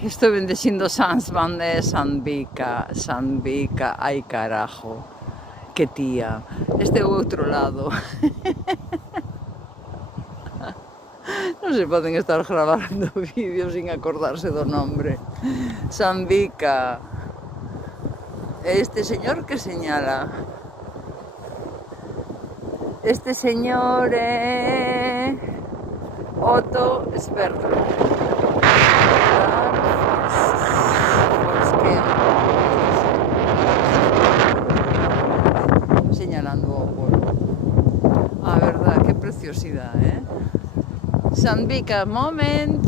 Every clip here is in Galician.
Estou bendecindo Sans Banda Sanbica, Sanbica, ai carajo, que tía. Este é o outro lado. Non se poden estar gravando vídeos sin acordarse do nombre. Sanbica. Este señor que señala. Este señor é Otto Sperger. Señalando o polvo. A verdad, que preciosidade, Sanbica, moment.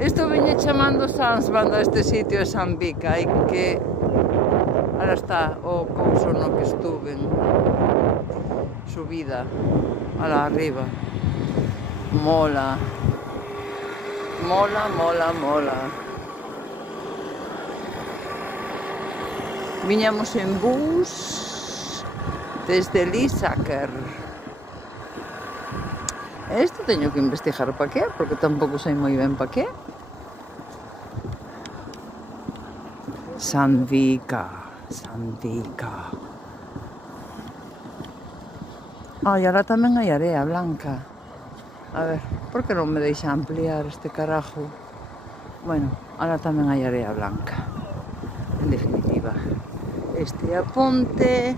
Isto veñe chamando Sans Banda a este sitio é Sanbica, hai que... Ahora está o couso no que estuven. Subida. Alá arriba. Mola. Mola, mola, mola. Viñamos en bus desde Lysaker. Isto teño que investigar para qué, porque tampouco sei moi ben para qué. Sanbica, Sanbica. Ai, ahora tamén hai area blanca. A ver, por que non me deixa ampliar este carajo? Bueno, ahora tamén hai area blanca. En definitiva, este é a ponte.